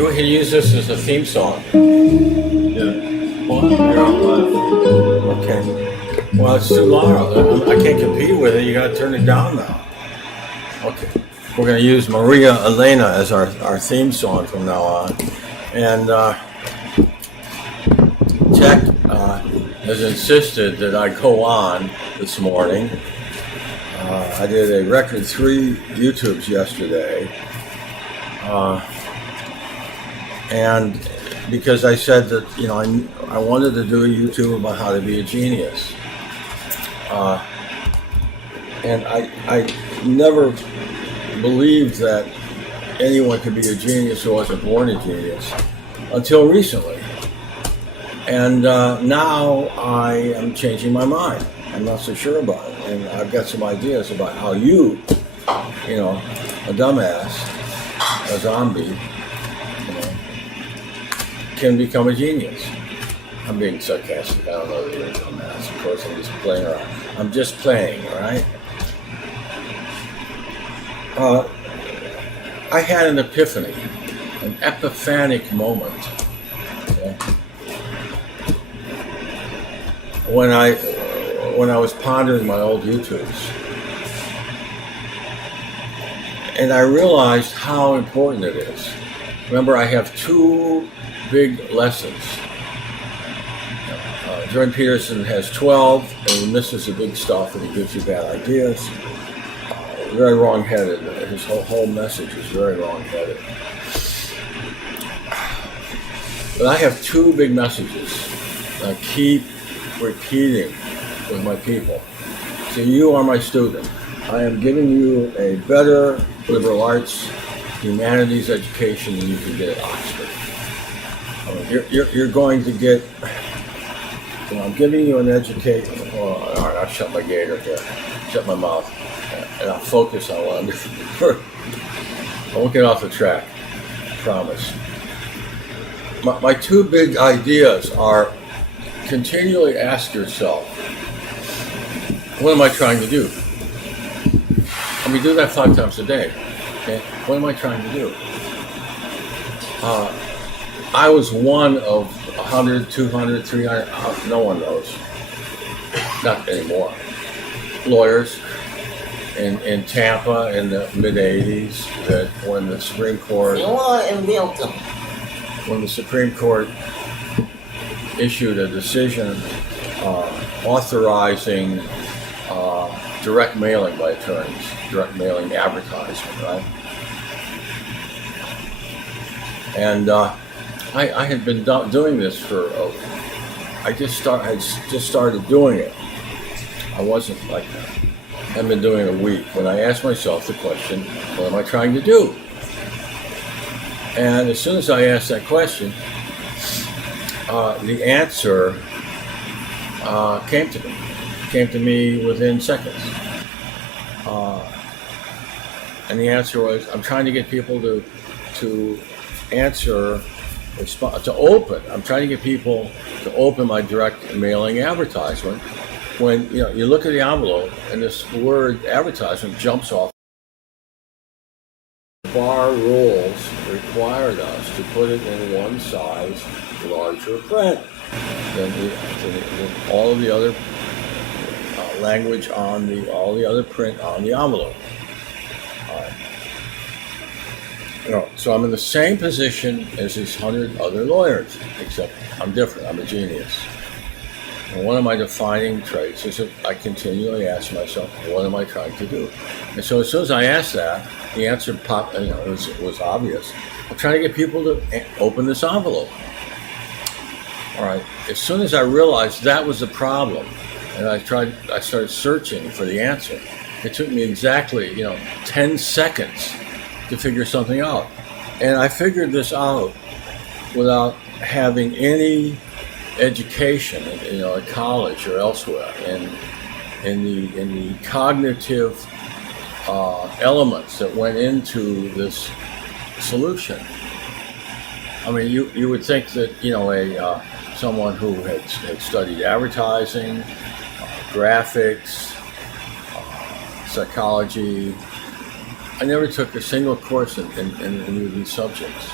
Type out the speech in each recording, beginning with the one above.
we can use this as a theme song. Yeah. What? You're on live. Okay. Well, it's too loud. I can't compete with it. You got to turn it down now. Okay. We're going to use Maria Elena as our theme song from now on. And Jack has insisted that I go on this morning. I did a record 3 YouTubes yesterday. And because I said that, I wanted to do a YouTube about how to be a genius. And I never believed that anyone could be a genius who wasn't born a genius until recently. And now I am changing my mind. I'm not so sure about it. And I've got some ideas about how you, a dumbass, a zombie, can become a genius. I'm being sarcastic. I don't know that you're a dumbass. Of course, I'm just playing around. I'm just playing, all right? I had an epiphany, an epiphanic moment. Okay? When I was pondering my old YouTubes, and I realized how important it is. Remember, I have 2 big lessons. Jordan Peterson has 12, and he misses the big stuff, and he gives you bad ideas. Very wrong-headed. His whole message is very wrong-headed. But I have 2 big messages that I keep repeating with my people. So you are my student. I am giving you a better liberal arts, humanities education than you can get at Oxford. You're going to get, I'm giving you an education. All right, I'll shut my gator here, shut my mouth, and I'll focus on what I'm doing. I won't get off the track, I promise. My 2 big ideas are: continually ask yourself, what am I trying to do? I mean, do that 5 times a day. Okay? What am I trying to do? I was one of 100, 200, 300, no one knows. Not anymore. Lawyers in Tampa in the mid-'80s that when the Supreme Court... When the Supreme Court issued a decision authorizing direct mailing by attorneys, direct mailing advertisement, right? And I had been doing this for, I just started doing it. I wasn't like that. I had been doing it a week when I asked myself the question, what am I trying to do? And as soon as I asked that question, the answer came to me within seconds. And the answer was, I'm trying to get people to answer, to open. I'm trying to get people to open my direct mailing advertisement. When you look at the envelope and this word advertisement jumps off. Bar rules required us to put it in one size larger print than all of the other language on all the other print on the envelope. So I'm in the same position as these 100 other lawyers, except I'm different. I'm a genius. And one of my defining traits is that I continually ask myself, what am I trying to do? And so as soon as I asked that, the answer popped, was obvious. I'm trying to get people to open this envelope. All right. As soon as I realized that was the problem, and I started searching for the answer. It took me exactly, 10 seconds to figure something out. And I figured this out without having any education, at college or elsewhere, in the cognitive elements that went into this solution. I mean, you would think that someone who had studied advertising, graphics, psychology. I never took a single course in any of these subjects.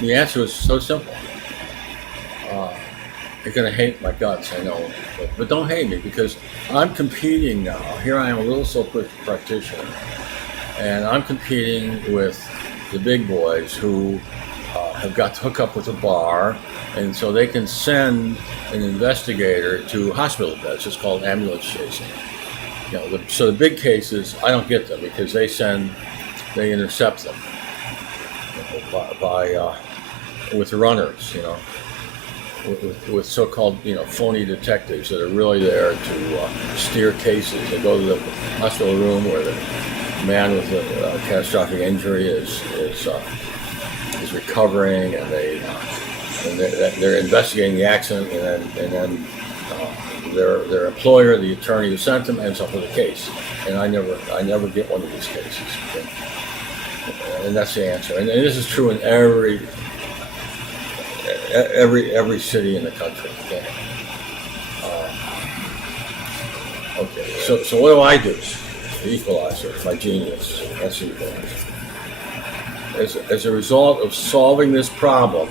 The answer is so simple. You're going to hate my guts, I know, but don't hate me because I'm competing now. Here I am, a little sole practitioner, and I'm competing with the big boys who have got to hook up with a bar, and so they can send an investigator to hospital beds. It's called ambulance chasing. So the big cases, I don't get them because they intercept them with runners, with so-called, phony detectives that are really there to steer cases. They go to the hospital room where the man with a catastrophic injury is recovering, and they're investigating the accident, and then their employer, the attorney who sent them, ends up with a case. And I never get one of these cases. Okay? And that's the answer. And this is true in every city in the country. Okay. So what do I do? The equalizer, my genius. That's the equalizer. As a result of solving this problem,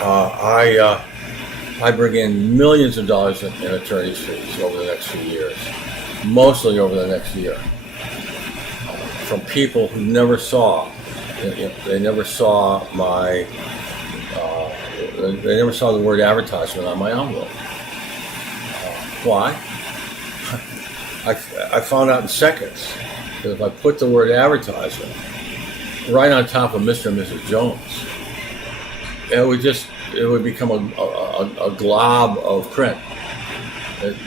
I bring in millions of dollars in attorney's fees over the next few years, mostly over the next year, from people who never saw. They never saw they never saw the word advertisement on my envelope. Why? I found out in seconds that if I put the word advertisement right on top of Mr. and Mrs. Jones, it would become a glob of print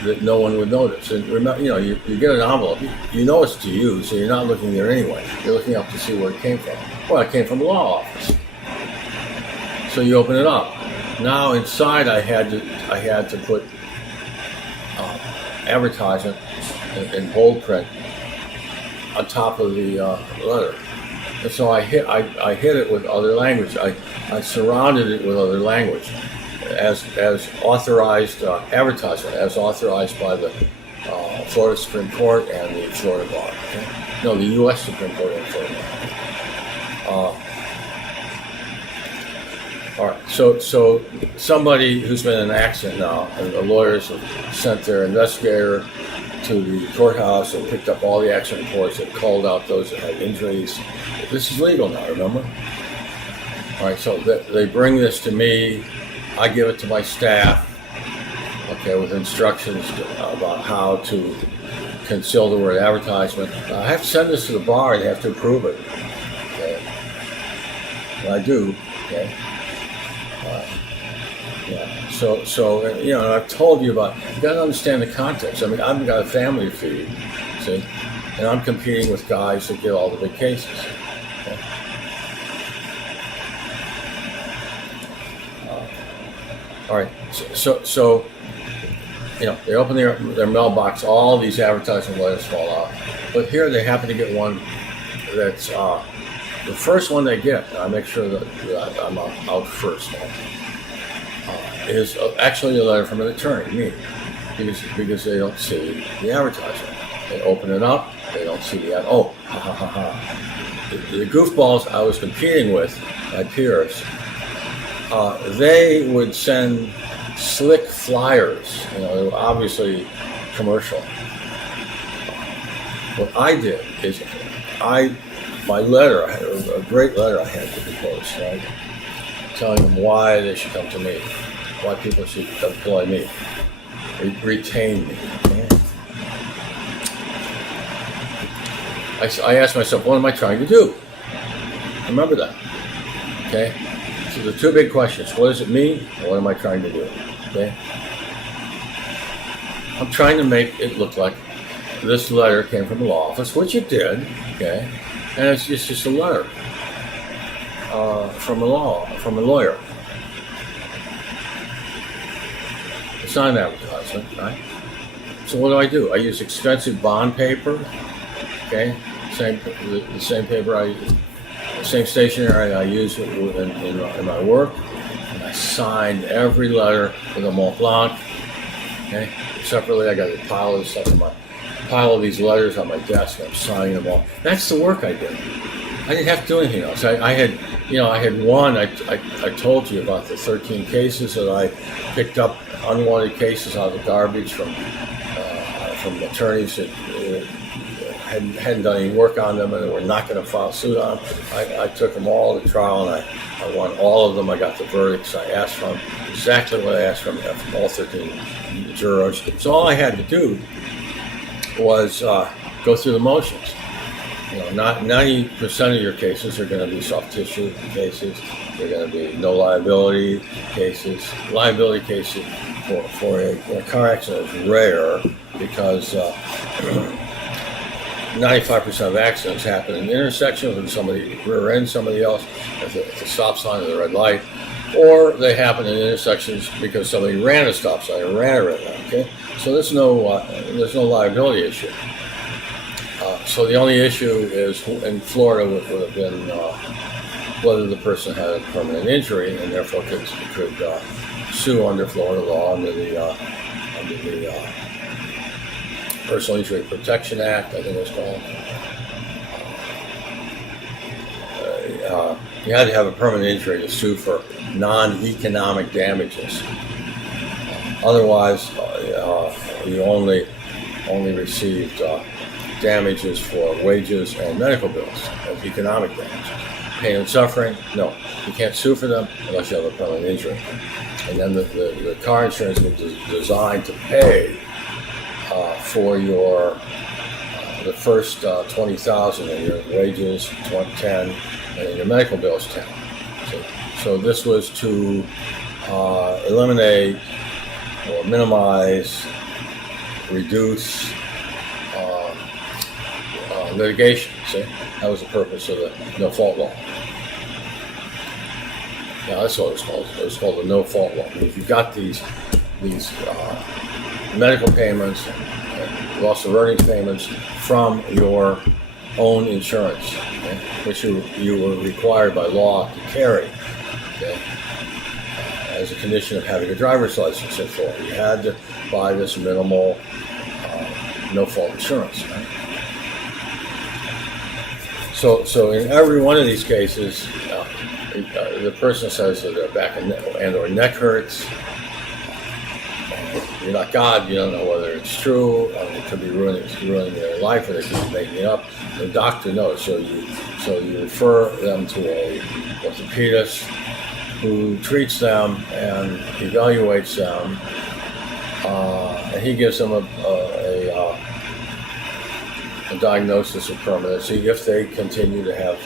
that no one would notice. And remember, you get an envelope, you know it's to you, so you're not looking there anyway. You're looking up to see where it came from. Well, it came from the law office. So you open it up. Now inside, I had to put advertisement in bold print on top of the letter. And so I hit it with other language. I surrounded it with other language as authorized advertisement, as authorized by the Florida Supreme Court and the Florida Bar. Okay? No, the U.S. Supreme Court and Florida Bar. All right. So somebody who's been in an accident now, and the lawyers have sent their investigator to the courthouse and picked up all the accident reports and called out those that had injuries. This is legal now, remember? All right, so they bring this to me. I give it to my staff, okay, with instructions about how to conceal the word advertisement. I have to send this to the bar and they have to approve it. Okay? And I do, okay? Yeah. So and I've told you about, you got to understand the context. I mean, I've got a family to feed, see, and I'm competing with guys that get all the big cases. Okay? All right, so they open their mailbox, all these advertising letters fall out. But here they happen to get one that's the first one they get, and I make sure that I'm out first, is actually a letter from an attorney, me, because they don't see the advertisement. They open it up, they don't see the ad. Oh, ha ha ha ha. The goofballs I was competing with, my peers, they would send slick flyers, they were obviously commercial. What I did is, my letter, I had a great letter I had to compose, right? Telling them why they should come to me, why people should employ me, retain me. Okay? I asked myself, what am I trying to do? Remember that, okay? So the two big questions: what does it mean, and what am I trying to do? Okay. I'm trying to make it look like this letter came from the law office, which it did. Okay, and it's just a letter from a lawyer. It's not an advertisement, right? So what do? I use expensive bond paper. Okay, the same paper same stationery I use in my work, and I signed every letter with a Mont Blanc. Okay, separately I got a pile of stuff pile of these letters on my desk, and I'm signing them all. That's the work I did. I didn't have to do anything else. I had, I had one. I told you about the 13 cases that I picked up, unwanted cases out of the garbage from attorneys that hadn't done any work on them and were not going to file suit on them. I took them all to trial, and I won all of them. I got the verdicts. I asked from exactly what I asked from all 13 jurors. So all I had to do was go through the motions. Not 90% of your cases are going to be soft tissue cases. They're going to be no liability cases. Liability cases for a car accident is rare because 95% of accidents happen in intersections when somebody rear ends somebody else at the stop sign or the red light, or they happen in intersections because somebody ran a stop sign or ran a red light. Okay, so there's no liability issue. So the only issue is in Florida would have been whether the person had a permanent injury and therefore could sue under Florida law under the Personal Injury Protection Act, I think it's called. You had to have a permanent injury to sue for non-economic damages. Otherwise, you only received damages for wages and medical bills as economic damages. Pain and suffering, no. You can't sue for them unless you have a permanent injury. And then the car insurance was designed to pay for the first $20,000 and your wages, $10,000, and your medical bills, $10,000. So this was to eliminate or minimize, reduce litigation. See, that was the purpose of the no-fault law. Yeah, that's what it was called. It was called the no-fault law. If you've got these medical payments and loss of earnings payments from your own insurance, okay, which you were required by law to carry, okay, as a condition of having a driver's license in Florida. You had to buy this minimal no-fault insurance. Right? So in every one of these cases, the person says that their back and or neck hurts. You're not God. You don't know whether it's true. It could be ruining their life, or they could be making it up. The doctor knows. So you refer them to a orthopedist who treats them and evaluates them, and he gives them a diagnosis of permanency if they continue to have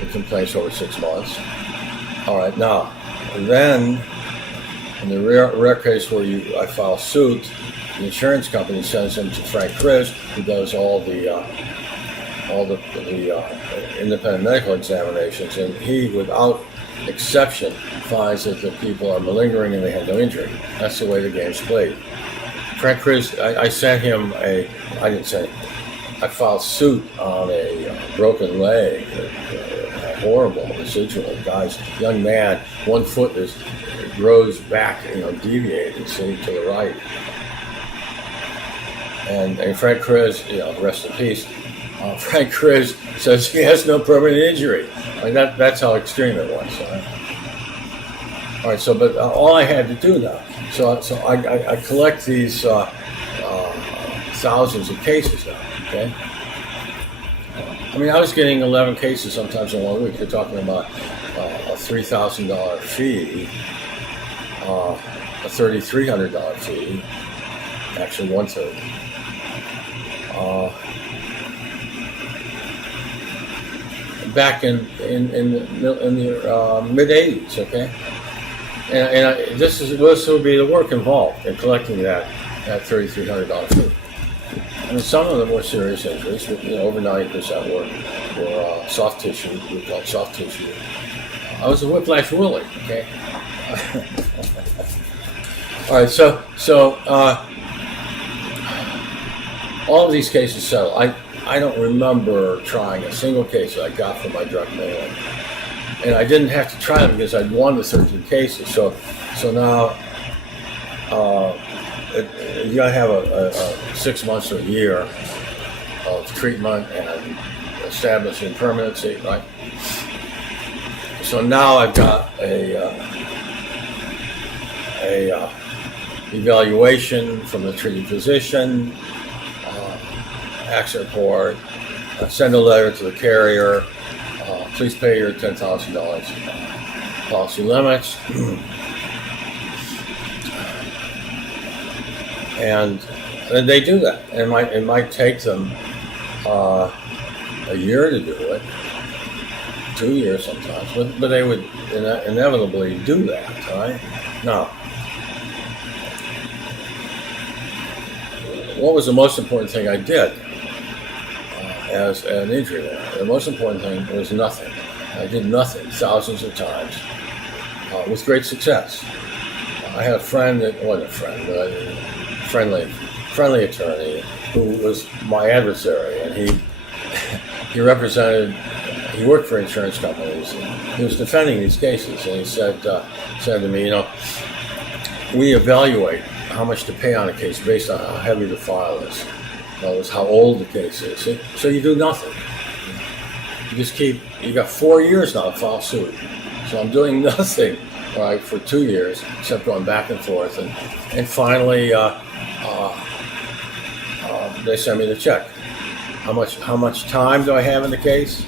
the complaints over 6 months. All right, now, then, in the rare case where I file suit, the insurance company sends them to Frank Chris, who does all the independent medical examinations, and he, without exception, finds that the people are malingering and they had no injury. That's the way the game's played. Frank Chris, I sent him I filed suit on a broken leg, a horrible residual. Guy's young man, 1 foot grows back, deviated, see, to the right. And Frank Chris, rest in peace. Frank Chris says he has no permanent injury. That's how extreme it was. All right, but all I had to do now, so I collect these thousands of cases now. Okay. I mean, I was getting 11 cases sometimes in 1 week. You're talking about a $3,000 fee, a $3,300 fee, actually 1/3. Back in the mid '80s, okay, and this would be the work involved in collecting that $3,300 fee. And some of them were serious injuries. Over 90% were soft tissue. We call it soft tissue. I was a whiplash Willie. Okay. All right. So all of these cases settled. I don't remember trying a single case that I got from my direct mailing, and I didn't have to try them because I'd won the 13 cases. So now. You gotta have a 6 months or a year of treatment and establishing permanency, right? So now I've got a evaluation from the treating physician, accident report, send a letter to the carrier, please pay your $10,000 policy limits. And they do that. And it might take them a year to do it, 2 years sometimes, but they would inevitably do that, right? Now, what was the most important thing I did as an injury lawyer? The most important thing was nothing. I did nothing thousands of times with great success. I had a friend that wasn't a friend, but a friendly attorney who was my adversary, and he worked for insurance companies, and he was defending these cases, and he said to me, we evaluate how much to pay on a case based on how heavy the file is. In other words, how old the case is. So you do nothing. You got 4 years now to file suit. So I'm doing nothing, right, for 2 years, except going back and forth. And finally, they send me the check. How much time do I have in the case?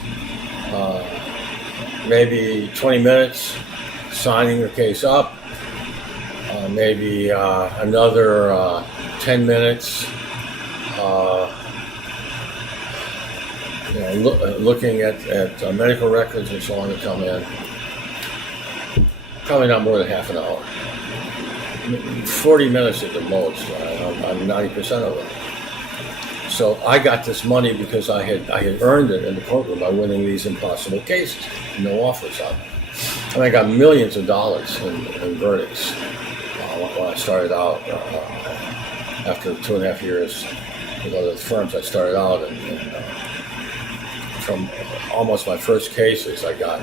Maybe 20 minutes signing the case up. Maybe another 10 minutes looking at medical records and so on that come in. Probably not more than half an hour. 40 minutes at the most. I'm 90% of it. So I got this money because I had earned it in the courtroom by winning these impossible cases. No offers on it. And I got millions of dollars in verdicts when I started out. After 2.5 years with other firms, I started out, and from almost my first cases, I got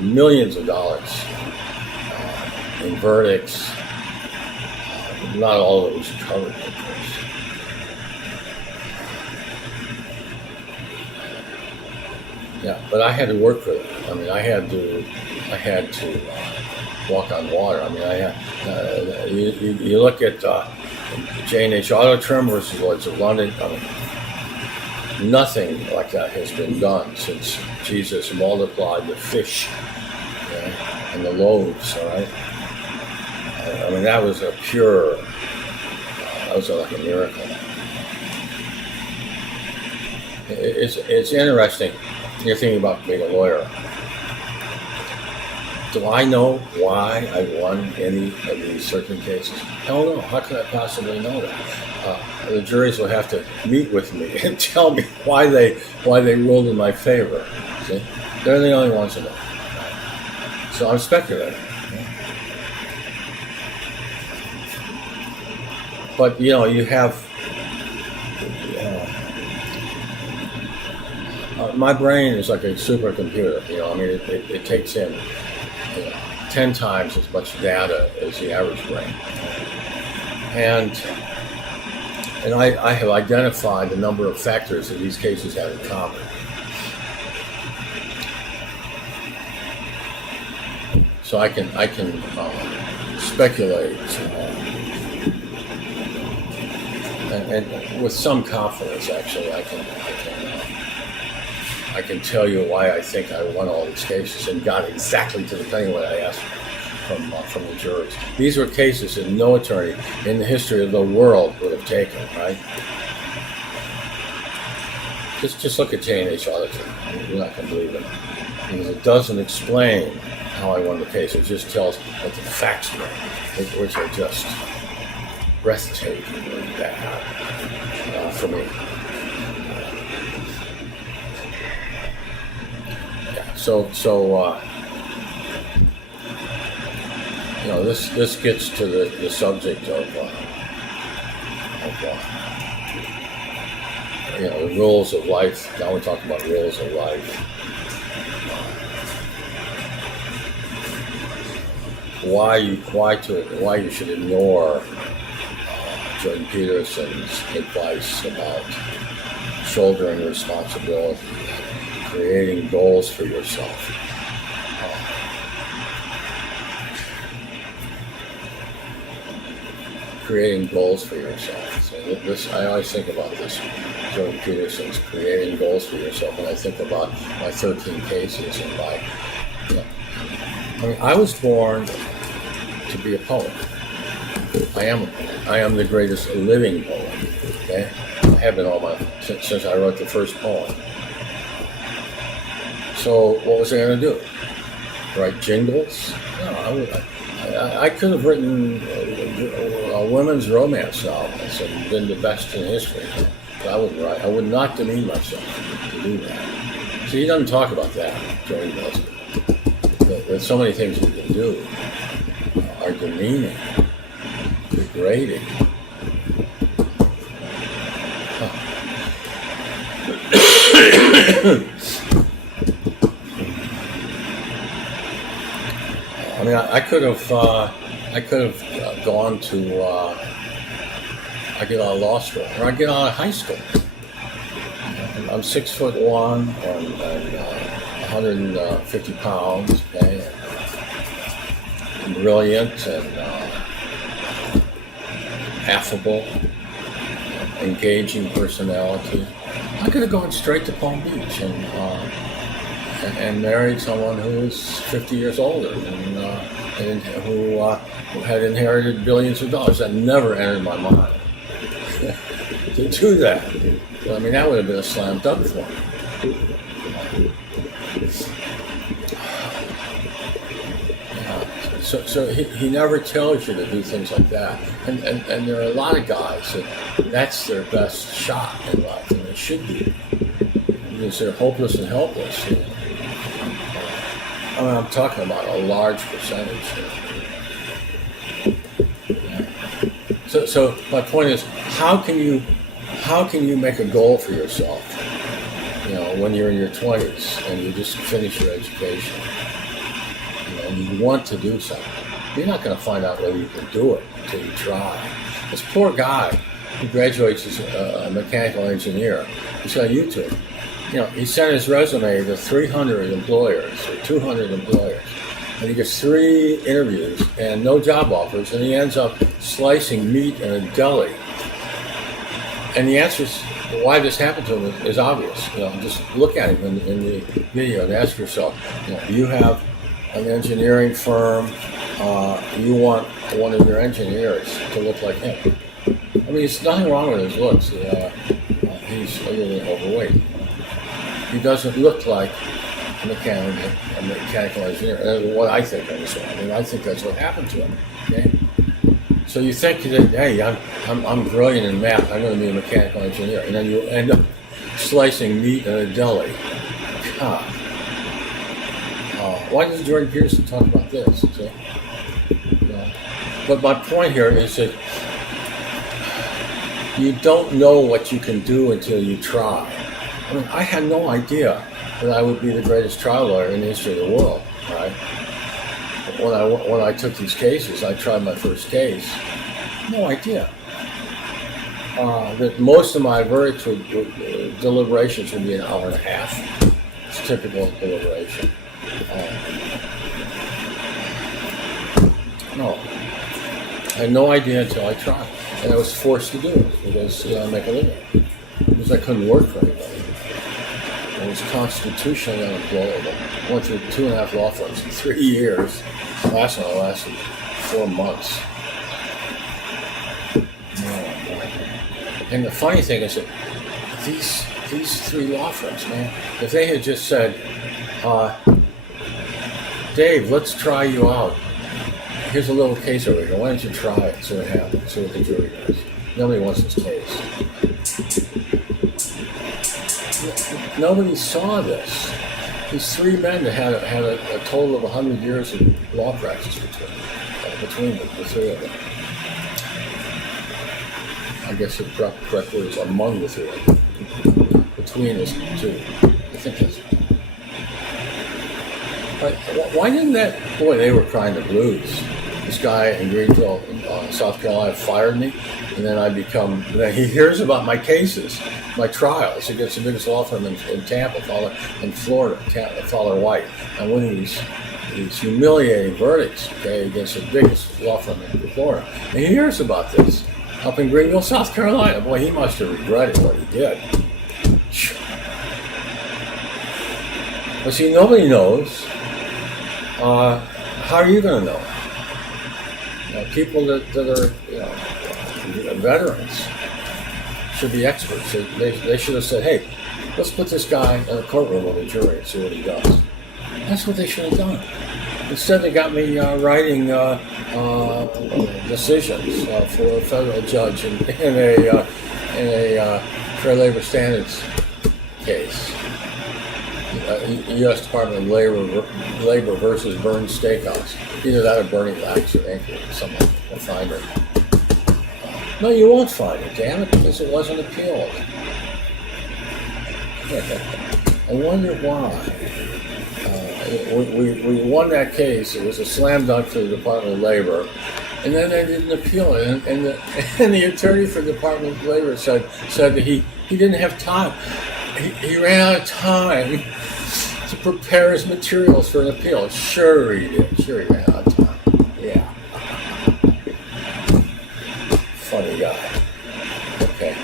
millions of dollars in verdicts. Not all of it was covered, of course. Yeah, but I had to work for it. I mean, I had to walk on water. I mean, you look at J&H Auto Trim versus Lloyd's of London. I mean, nothing like that has been done since Jesus multiplied the fish and the loaves. All right. I mean, that was like a miracle. It's interesting. You're thinking about being a lawyer. Do I know why I won any of these certain cases? Hell no. How could I possibly know that? The juries will have to meet with me and tell me why they ruled in my favor. See? They're the only ones who know. So I'm speculating. But you have. My brain is like a supercomputer. I mean, it takes in 10 times as much data as the average brain. And I have identified a number of factors that these cases have in common. So I can speculate and with some confidence. Actually, I can tell you why I think I won all these cases and got exactly to the penny what I asked from the juries. These were cases that no attorney in the history of the world would have taken, right? Just look at J&H Auto Trim. You're not going to believe it. Because it doesn't explain how I won the case. It just tells what the facts were, which are just breathtakingly bad for me. This gets to the subject of the rules of life. Now we're talking about rules of life. Why you should ignore Jordan Peterson's advice about shouldering responsibility. creating goals for yourself. Creating goals for yourself. So this, I always think about this. Jordan Peterson's creating goals for yourself. When I think about my 13 cases and my, I mean, I was born to be a poet. I am a poet. I am the greatest living poet. Okay, I have been all since I wrote the first poem. So what was I going to do? Write jingles? No, I could have written a women's romance novels and been the best in history. But I wouldn't write. I would not demean myself to do that. So he doesn't talk about that. Joey does. There's so many things we can do are demeaning, degrading. I mean, I could have gone to, I get out of law school, or I get out of high school. I'm 6'1" and 150 pounds, okay, and brilliant and affable, engaging personality. I could have gone straight to Palm Beach and married someone who was 50 years older and who had inherited billions of dollars. That never entered my mind to do that. I mean, that would have been a slam dunk for me. So he never tells you to do things like that. And there are a lot of guys that's their best shot in life, and they should be. Because they're hopeless and helpless. I mean, I'm talking about a large percentage here. So my point is, how can you make a goal for yourself? When you're in your 20s and you just finish your education, and you want to do something, you're not going to find out whether you can do it until you try. This poor guy who graduates as a mechanical engineer, he's on YouTube. He sent his resume to 300 employers or 200 employers, and he gets 3 interviews and no job offers, and he ends up slicing meat in a deli. And the answer is why this happened to him is obvious. Just look at him in the video and ask yourself, you have an engineering firm, you want one of your engineers to look like him. I mean, there's nothing wrong with his looks. He's a little overweight. He doesn't look like a mechanical engineer. What I think of him. I mean, I think that's what happened to him. Okay, so you think that, hey, I'm brilliant in math. I'm going to be a mechanical engineer, and then you end up slicing meat in a deli. God. Why doesn't Jordan Peterson talk about this? See? But my point here is that you don't know what you can do until you try. I mean, I had no idea that I would be the greatest trial lawyer in the history of the world, right? When I took these cases, I tried my first case. No idea that most of my verdicts deliberations would be an hour and a half. It's typical deliberation. No, I had no idea until I tried, and I was forced to do it because I make a living. Because I couldn't work for anybody. I was constitutionally unemployable. I went through 2.5 law firms in 3 years. The last one lasted 4 months. And the funny thing is that these 3 law firms, man, if they had just said, Dave, let's try you out. Here's a little case over here. Why don't you try it? See what happens. See what the jury does. Nobody wants this case. Nobody saw this. These 3 men that had a total of 100 years of law practice between them, the 3 of them. I guess the correct word is among the 3 of them. Between us 2. I think that's. Why didn't that? Boy, they were crying the blues. this guy in Greenville, South Carolina, fired me, and then then he hears about my cases, my trials against the biggest law firm in Tampa, in Florida, Fowler White. I'm winning these humiliating verdicts, okay, against the biggest law firm in Florida. And he hears about this up in Greenville, South Carolina. Boy, he must have regretted what he did. But see, nobody knows. How are you going to know? People that are veterans should be experts. They should have said, hey, let's put this guy in a courtroom with a jury and see what he does. That's what they should have done. Instead, they got me writing decisions for a federal judge in a Fair Labor Standards case. U.S. Department of Labor versus Burns Steakhouse. Either that or Bernie Lax or Anchorage or something. We'll find it. No, you won't find it, damn it, because it wasn't appealed. I wonder why. We won that case. It was a slam dunk for the Department of Labor. And then they didn't appeal it. And the attorney for the Department of Labor said that he didn't have time. He ran out of time to prepare his materials for an appeal. Sure he did. Sure he ran out of time. Yeah. Funny guy. Okay.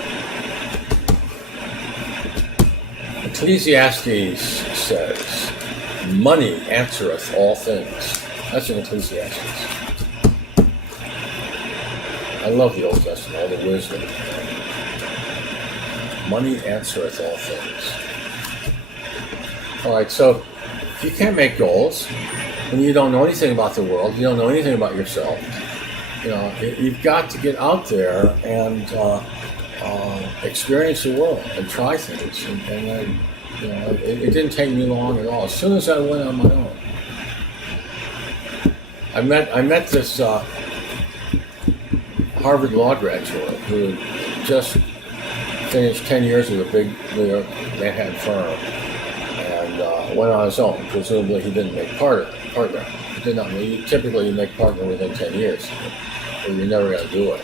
Ecclesiastes says, money answereth all things. That's in Ecclesiastes. I love the Old Testament, all the wisdom. Money answereth all things. All right, so if you can't make goals, when you don't know anything about the world, you don't know anything about yourself, you've got to get out there and experience the world and try things. And then, it didn't take me long at all. As soon as I went on my own, I met this Harvard law graduate who just finished 10 years with a big New York Manhattan firm and went on his own. Presumably he didn't make partner. He did not. Typically you make partner within 10 years or you're never going to do it.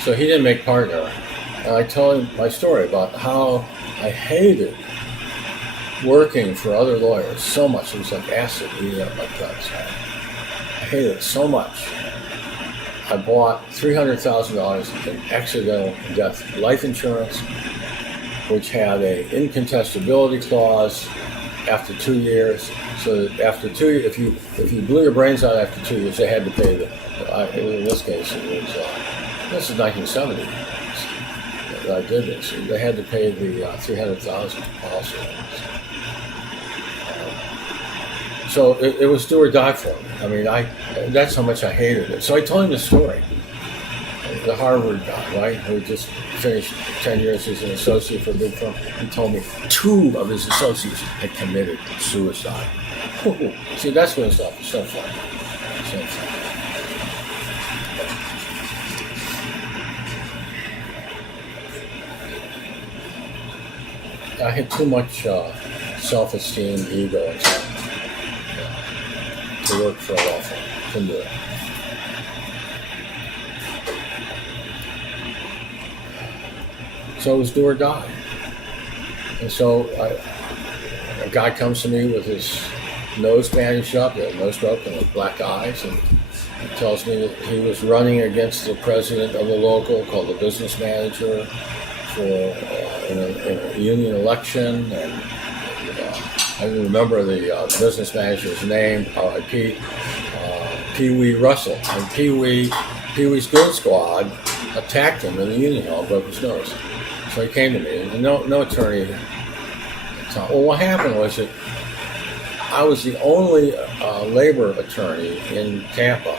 So he didn't make partner. And I told him my story about how I hated working for other lawyers so much. It was like acid eating up my guts. I hated it so much. I bought $300,000 in accidental death life insurance, which had a incontestability clause after 2 years. So that after 2 years, if you blew your brains out after 2 years, they had to pay in this case, it was, this is 1970 that I did this. They had to pay the $300,000 policy. So it was do or die for me. I mean, that's how much I hated it. So I told him the story. The Harvard guy, right, who just finished 10 years as an associate for a big firm, he told me 2 of his associates had committed suicide. See, that's when it's so fun. So fun. I had too much self-esteem, ego, and stuff. To work for a law firm. Couldn't do it. So it was do or die. And so a guy comes to me with his nose bandaged up, nose broken, with black eyes, and he tells me that he was running against the president of the local, called the business manager, for in a union election, and I remember the business manager's name, R.I.P. Pee Wee Russell. And Pee Wee's Good Squad attacked him in the union hall, broke his nose. So he came to me, and no attorney. Well, what happened was that I was the only labor attorney in Tampa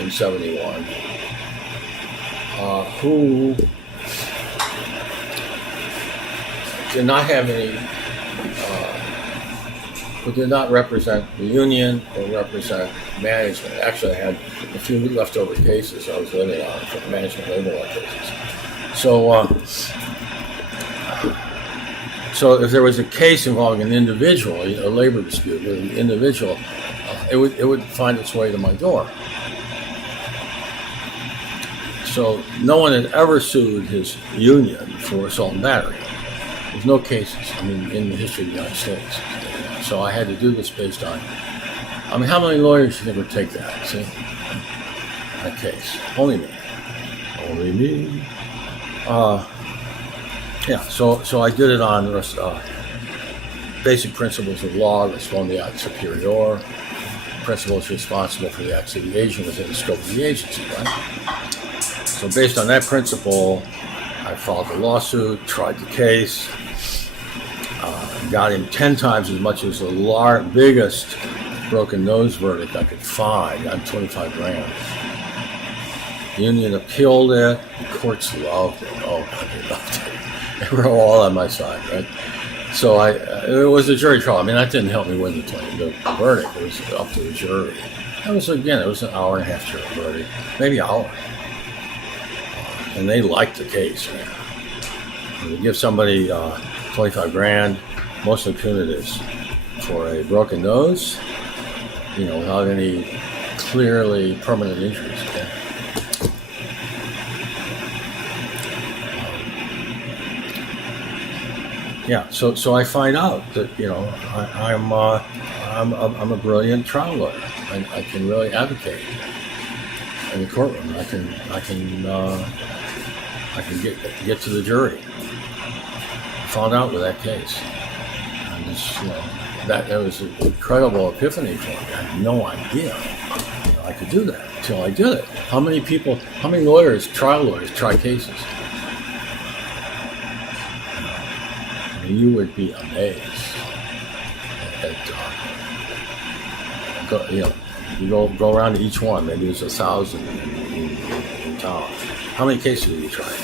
in '71 who did not have any. Who did not represent the union or represent management. Actually, I had a few leftover cases I was living on from management labor law cases. So if there was a case involving an individual, a labor dispute with an individual, it would find its way to my door. So no one had ever sued his union for assault and battery. There's no cases, in the history of the United States. So I had to do this based on, how many lawyers do you think would take that, see? That case. Only me. Only me. So I did it on basic principles of law, respondeat superior, principles responsible for the acts of the agent within the scope of the agency, right? So based on that principle, I filed a lawsuit, tried the case, got him 10 times as much as the biggest broken nose verdict I could find. Got 25 grand. The union appealed it. The courts loved it. Oh, they loved it. They were all on my side, right? So it was a jury trial. That didn't help me win the verdict. It was up to the jury. It was an hour and a half jury verdict, maybe an hour. And they liked the case, man. You give somebody 25 grand, mostly punitives, for a broken nose, without any clearly permanent injuries. Okay? So I find out that I'm a brilliant trial lawyer. I can really advocate in the courtroom. I can get to the jury. I found out with that case. And that was an incredible epiphany for me. I had no idea I could do that until I did it. How many trial lawyers, try cases? You would be amazed at, you go around to each one. Maybe there's 1,000 in town. How many cases have you tried?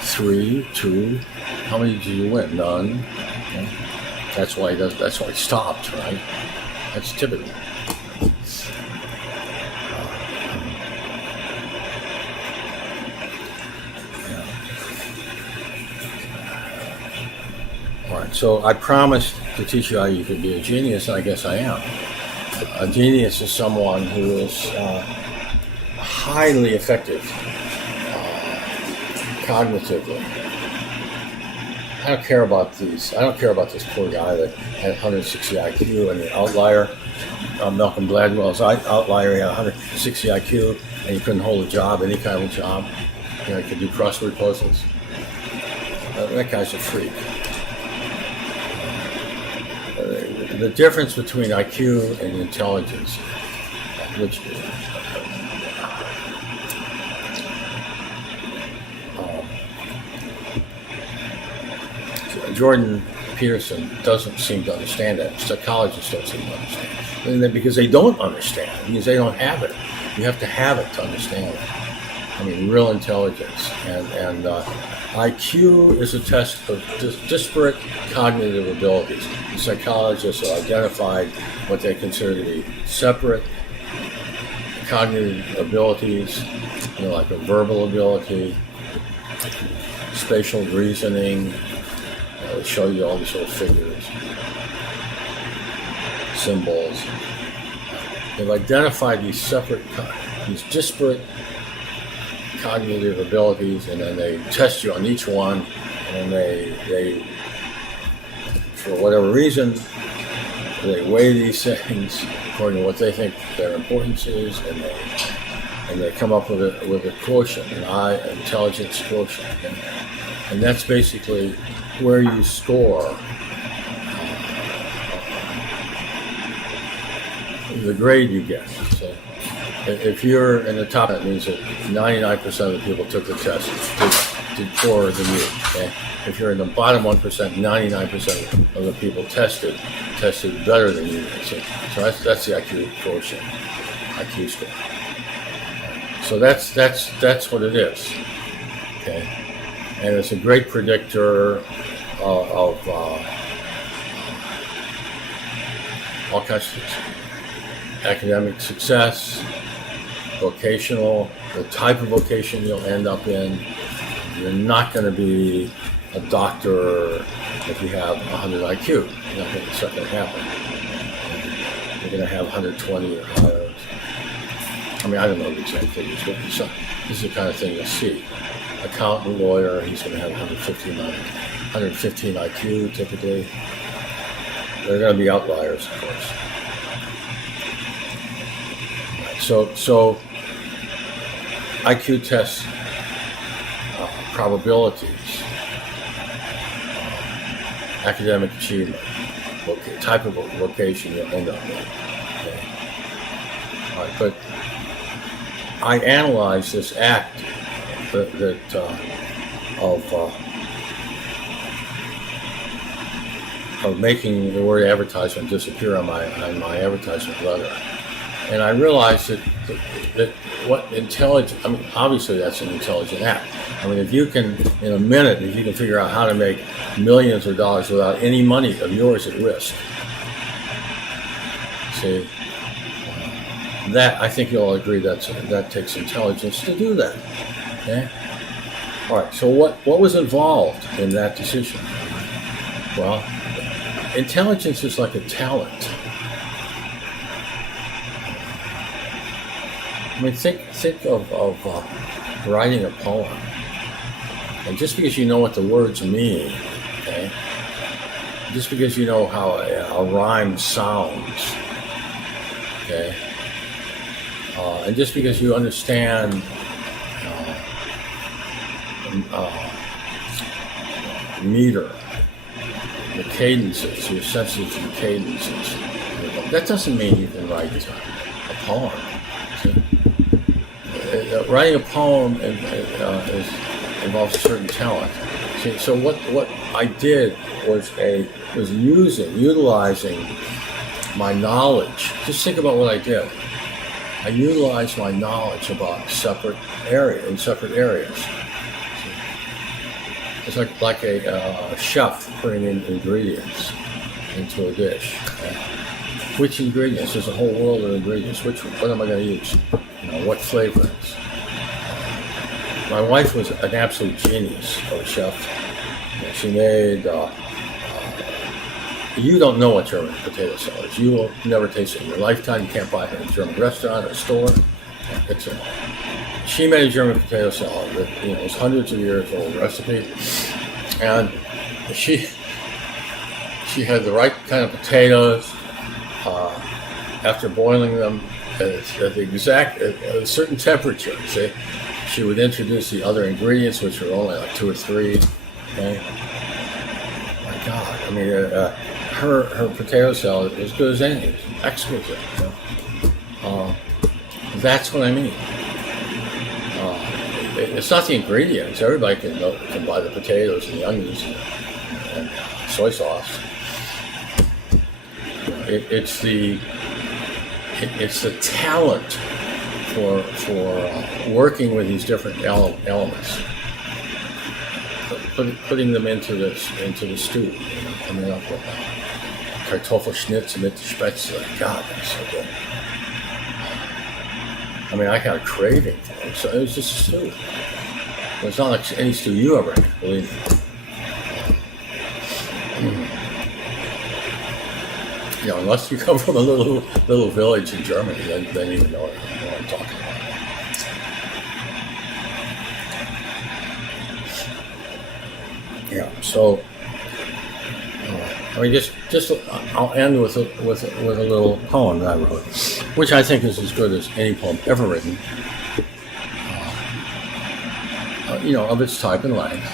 3, 2. How many did you win? None. Okay. That's why he stopped, right? That's typical. All right. So I promised to teach you how you could be a genius, and I guess I am. A genius is someone who is highly effective cognitively. I don't care about this poor guy that had 160 IQ and an outlier. Malcolm Gladwell's outlier, he had 160 IQ and he couldn't hold a job, any kind of job. He could do crossword puzzles. That guy's a freak. The difference between IQ and intelligence, which Jordan Peterson doesn't seem to understand that. Psychologists don't seem to understand. And because they don't understand, because they don't have it. You have to have it to understand it. Real intelligence. And IQ is a test of disparate cognitive abilities. The psychologists have identified what they consider to be separate cognitive abilities, like a verbal ability, spatial reasoning. They show you all these little figures, symbols. They've identified these disparate cognitive abilities, and then they test you on each one, and they for whatever reason, they weigh these things according to what they think their importance is, and they come up with a quotient, an intelligence quotient, and that's basically where you score the grade you get. So if you're in the top, that means that 99% of the people took the test did poorer than you. Okay? If you're in the bottom 1%, 99% of the people tested better than you. So that's the IQ quotient, IQ score. So that's what it is. Okay, and it's a great predictor of all kinds of things. Academic success, vocational, the type of vocation you'll end up in. You're not going to be a doctor if you have 100 IQ. It's not going to happen. you're going to have 120 or higher. I mean, I don't know the exact figures, but this is the kind of thing you'll see. Accountant, lawyer, he's going to have 115 IQ typically. There are going to be outliers, of course. So IQ tests probabilities, academic achievement, type of vocation you'll end up with. Okay. All right, but I analyzed this act of making the word advertisement disappear on my advertisement letter, and I realized that what intelligent. I mean, obviously that's an intelligent act. I mean, if you can, in a minute, if you can figure out how to make millions of dollars without any money of yours at risk, see, that I think you'll agree that takes intelligence to do that. Okay. All right. So what was involved in that decision? Well, intelligence is like a talent. I mean, think of writing a poem, and just because you know what the words mean, okay, just because you know how a rhyme sounds, okay, and just because you understand meter, the cadences, you're sensitive to the cadences, that doesn't mean you can write a poem. See? Writing a poem involves a certain talent. See, so what I did was utilizing my knowledge. Just think about what I did. I utilized my knowledge about separate areas. See? It's like a chef putting in ingredients into a dish. Okay? Which ingredients? There's a whole world of ingredients. What am I going to use? What flavorings? My wife was an absolute genius of a chef. She made. You don't know what German potato salad is. You will never taste it in your lifetime. You can't buy it in a German restaurant or a store. She made a German potato salad that was hundreds of years old recipe, and she had the right kind of potatoes. After boiling them at a certain temperature, see, she would introduce the other ingredients, which were only like 2 or 3. Okay, my God, I mean, her potato salad is as good as any. It's exquisite. That's what I mean. It's not the ingredients. Everybody can buy the potatoes and the onions and soy sauce. It's the talent for working with these different elements, putting them into the stew. Coming up with Kartoffelschnitz mit Spätzle. God, that's so good. I mean, I got a craving for it. So it was just a stew. It's not like any stew you ever had, believe me. Unless you come from a little village in Germany, then you know what I'm talking about. Yeah. So, I mean, just I'll end with a little poem that I wrote, which I think is as good as any poem ever written. Of its type and length.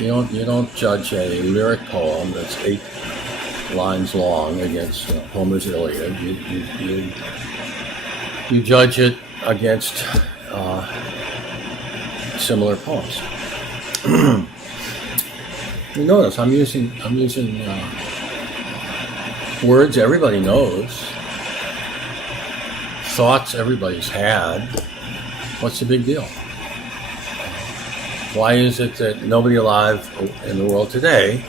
You don't judge a lyric poem that's 8 lines long against Homer's Iliad. You judge it against similar poems. You notice I'm using words everybody knows, thoughts everybody's had. What's the big deal? Why is it that nobody alive in the world today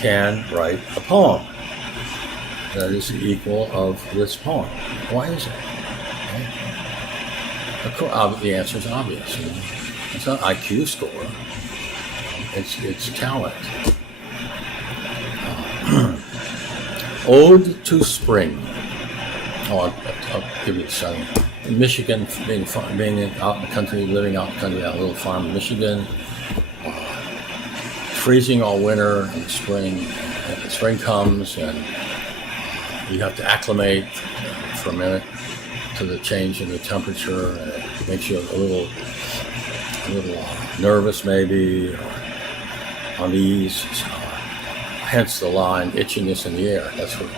can write a poem that is the equal of this poem? Why is it? Okay. Of course, the answer is obvious. It's not IQ score. It's talent. Ode to Spring. I'll give you a setting. In Michigan, being out in the country, living out in the country, on a little farm in Michigan, freezing all winter and spring. And spring comes and you have to acclimate for a minute to the change in the temperature, and it makes you a little nervous, maybe, or unease. Hence the line, itchiness in the air. That's what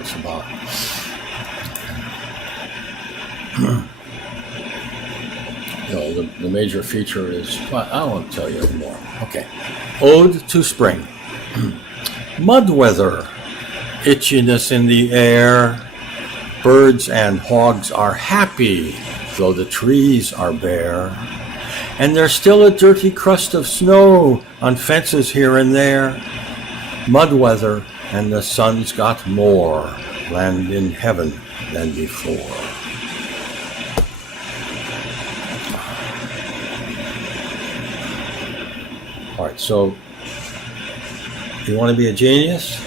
it's about. The major feature is, well, I don't want to tell you anymore. Okay. Ode to Spring. Mud weather, itchiness in the air. Birds and hogs are happy, though the trees are bare. And there's still a dirty crust of snow on fences here and there. Mud weather, and the sun's got more land in heaven than before. All right, so you want to be a genius?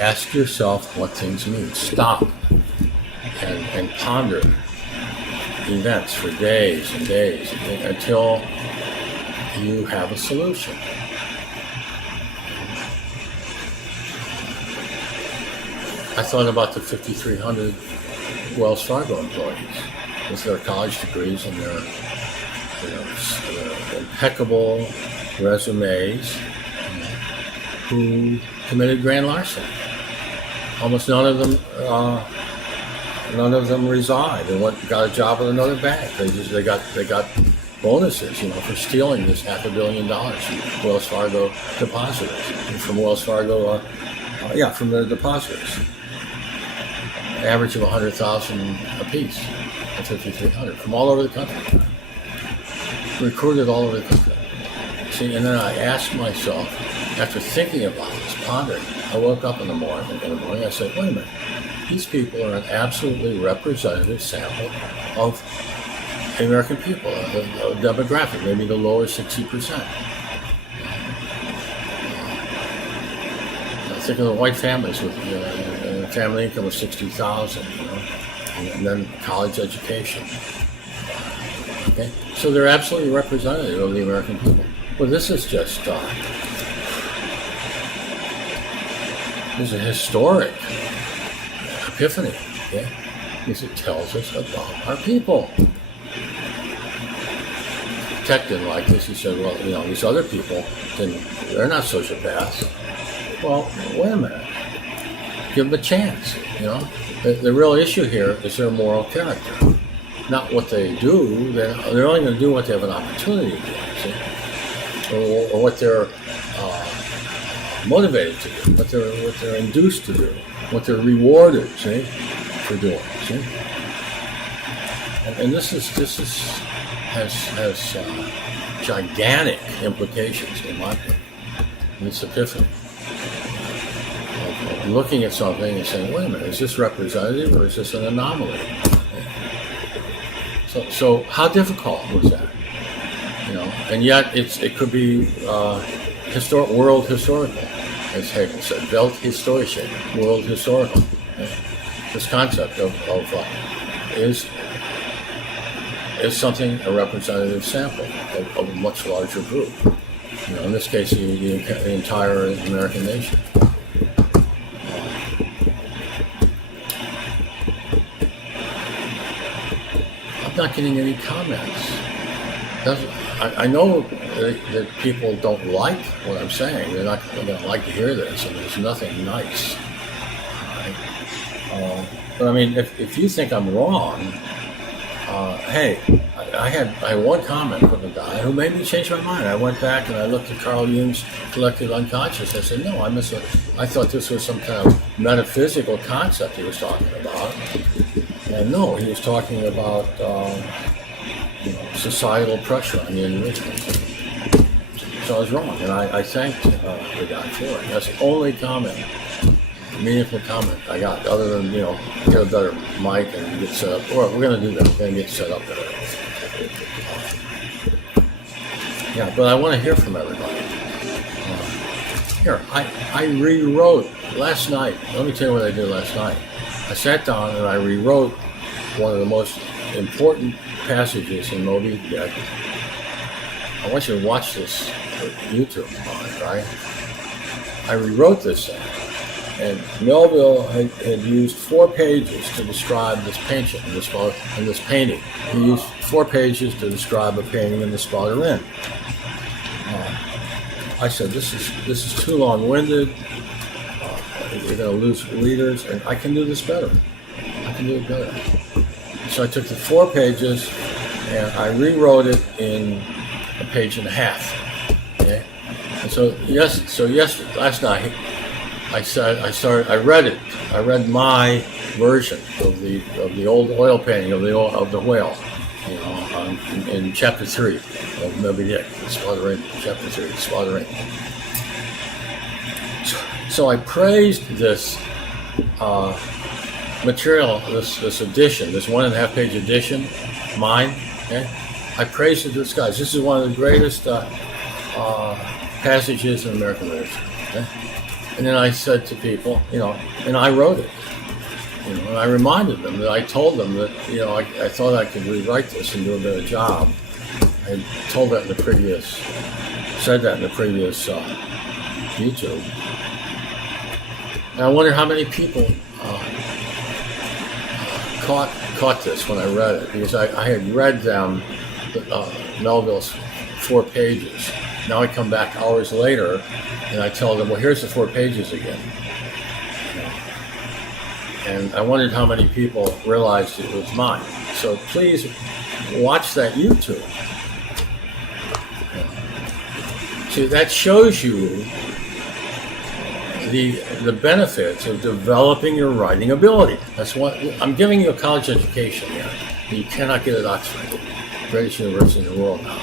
Ask yourself what things mean. Stop and ponder events for days and days until you have a solution. I thought about the 5,300 Wells Fargo employees with their college degrees and their impeccable resumes who committed grand larceny. Almost none of them resigned and got a job with another bank. They got bonuses, for stealing this $500 million from Wells Fargo depositors, from Wells Fargo, from the depositors. Average of 100,000 apiece, at 5,300 from all over the country, recruited all over the country. See, and then I asked myself, after thinking about this, pondering, I woke up in the morning. I said, wait a minute, these people are an absolutely representative sample of the American people, a demographic, maybe the lower 60%. I think of the white families with a family income of 60,000, and then college education. Okay, so they're absolutely representative of the American people. Well, this is just this is a historic epiphany. Okay, because it tells us about our people. Tech didn't like this. He said, well, these other people, they're not sociopaths. Well, wait a minute. Give them a chance, The real issue here is their moral character. Not what they do. They're only going to do what they have an opportunity to do, see? Or what they're motivated to do, what they're induced to do, what they're rewarded, see, for doing, see? And this has gigantic implications, in my opinion, in this epiphany. Of looking at something and saying, wait a minute, is this representative or is this an anomaly? So how difficult was that? And yet it could be world historical, as Hegel said, Welthistorische, world historical. This concept of is something a representative sample of a much larger group. In this case, the entire American nation. I'm not getting any comments. I know that people don't like what I'm saying. They're not going to like to hear this, and there's nothing nice. Right? But I mean, if you think I'm wrong, hey, I had one comment from a guy who made me change my mind. I went back and I looked at Carl Jung's collective unconscious. I said, no, I thought this was some kind of metaphysical concept he was talking about. And no, he was talking about societal pressure on the individual. So I was wrong, and I thanked the guy for it. That's the only meaningful comment I got, other than, get a better mic and get set up. Well, we're going to do that. We're going to get set up better. Yeah, but I want to hear from everybody. Here, I rewrote last night. Let me tell you what I did last night. I sat down and I rewrote one of the most important passages in Moby Dick. I want you to watch this YouTube on it, right? I rewrote this thing, and Melville had used 4 pages to describe this painting, this painting. He used 4 pages to describe a painting in the Spotted Inn. I said, this is too long-winded. You're going to lose readers, and I can do this better. I can do it better. So I took the 4 pages and I rewrote it in a page and a half. Okay, and so last night I read it. I read my version of the old oil painting of the whale, you know, in chapter 3 of Moby Dick, the Spotted Inn, chapter 3, the Spotted Inn. So I praised this material, this edition, this 1.5 page edition, mine. Okay, I praised it to the skies. This is one of the greatest passages in American literature. Okay? And then I said to people, you know, and I wrote it. You know, and I reminded them that I told them that, you know, I thought I could rewrite this and do a better job. I told that said that in the previous YouTube. And I wonder how many people caught this when I read it, because I had read them, Melville's 4 pages. Now I come back hours later and I tell them, well, here's the 4 pages again. And I wondered how many people realized it was mine. So please watch that YouTube. See, that shows you the benefits of developing your writing ability. That's what I'm giving you, a college education here. You cannot get at Oxford, greatest university in the world now,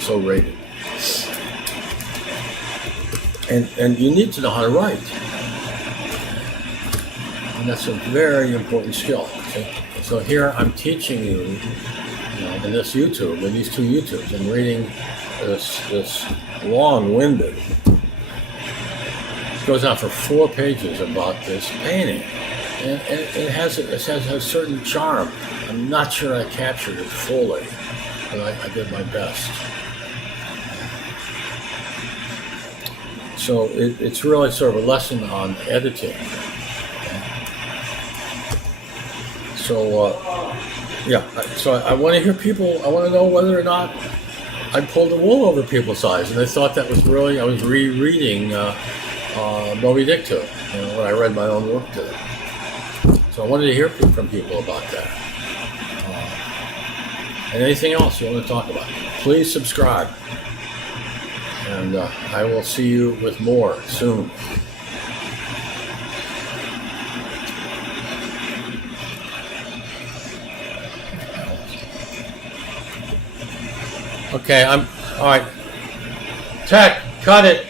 so rated. And you need to know how to write. And that's a very important skill. Okay? So here I'm teaching you, in this YouTube, in these 2 YouTubes, I'm reading this long-winded, goes on for 4 pages about this painting, and it has a certain charm. I'm not sure I captured it fully, but I did my best. So it's really sort of a lesson on editing. So so I want to hear people. I want to know whether or not I pulled the wool over people's eyes, and they thought that was really, I was rereading Moby Dick to it, when I read my own work to them. So I wanted to hear from people about that. And anything else you want to talk about, please subscribe. And I will see you with more soon. Okay, all right. Tech, cut it.